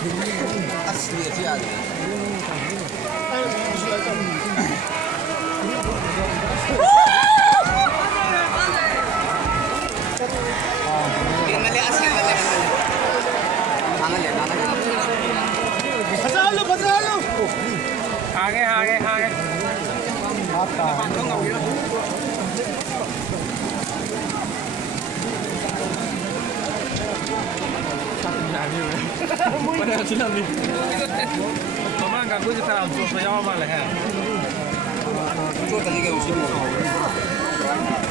असली अच्छी आदमी आगे आगे आगे Padahal silang ni. Mama kan gue sekarang做要嘛了哈。做的那个有些。